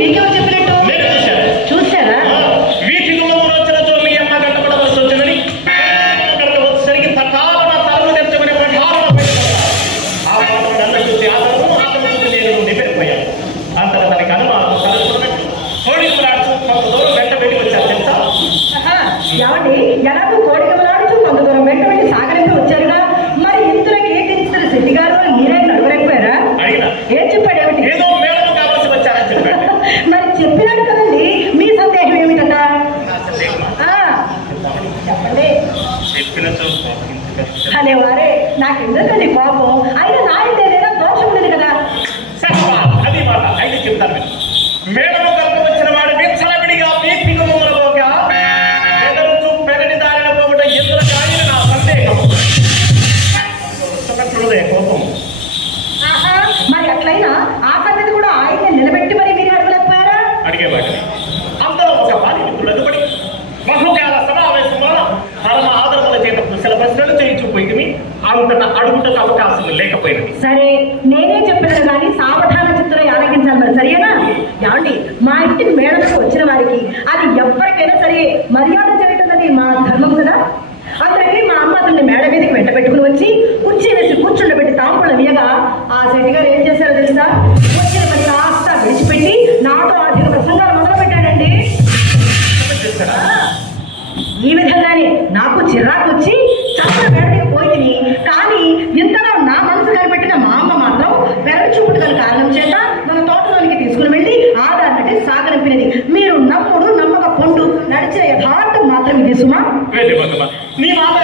మీకెవరు చెప్పినట్టు? చూసారా? వీటి వచ్చినతో మీ అమ్మ కట్టబడవలసి వచ్చిందని వచ్చేసరికి తకాలన తలుపు తెచ్చుకునే ప్రకారం ఆ నన్ను చూసి ఆదరము ఆదరణ చూసి నేను నిద్రపోయాను. అంతగా తనకి అనుమానం కలుగుతున్నట్టు కోడిగులాడుతూ కొంత దూరం వెంట వెళ్ళి వచ్చారు తెలుసా? ఏమండి, ఎలాగో కోడిగులాడుతూ కొంత దూరం వెంట వెళ్ళి సాగరంగా వచ్చారుగా, మరి ఇందులోకి ఏకించిన శెట్టి గారు మీరే నడవలేకపోయారా? అడిగినా ఏం చెప్పాడు? ఏమిటి? ఏదో మేడం కావాల్సి వచ్చారని చెప్పాడు. మరి చెప్పినాడు కదండి, మీ సందేహం ఏమిటట? చెప్పండి. అనే వారే నాకు ఎందుకండి కోపం? అయినా నా ఇంటేదైనా దోషం ఉండేది కదా. అది మాట అయితే చెప్తాను. మేడము కలుపు వచ్చిన వాడు విచ్చలవిడిగా వీపిగా ఎదురుచూ పెరటి దారిన పోగట ఎదురు కాగిన నా సందేహం చూడదే కోపం. మరి అట్లయినా ఆ సంగతి కూడా ఆయన నిలబెట్టి మరి మీరు అడగలేకపోయారా? అడిగేవాడిని. అందరూ ఒక వారి మిత్రులకు పడి బహుకాల సమావేశంలో పరమ ఆదరణల చేత కుశల ప్రశ్నలు చేయించుకుపోయింది. అంతట అడుగుటకు అవకాశం లేకపోయినది. సరే, నేనే చెప్పినది కానీ సావధాన చిత్రం ఆలకించాలి. మరి సరేనా? ఏమండి, మా ఇంటికి మేడలకు వచ్చిన వారికి అది ఎవ్వరికైనా సరే మర్యాద చేయటం అది మా ధర్మం కదా. అందరికీ మా అమ్మ అతన్ని మేడ మీదకి వెంట పెట్టుకుని వచ్చి కుర్చీ వేసి కూర్చుండబెట్టి తాంపుల వేయగా ఆ శెట్టి గారు ఏం చేశారో తెలుసా? వచ్చిన పని కాస్త విడిచిపెట్టి నాతో ఆర్థిక ప్రసంగాలు మొదలు పెట్టాడండి. ఈ విధంగానే నాకు చిరాకు వచ్చి చక్కర మేడకి పోయి తిని, కానీ ఇంతలో నా మనసు కనిపెట్టిన మా అమ్మ మాత్రం వెరడు చూపుడు గల కారణం చేత మన తోటలోనికి తీసుకుని వెళ్ళి ఆధారనటి సాగనింపినది. మీరు నమ్ముడు నమ్మక పొండు నడిచిన యథార్థం మాత్రం ఇది సుమా. నీ మాట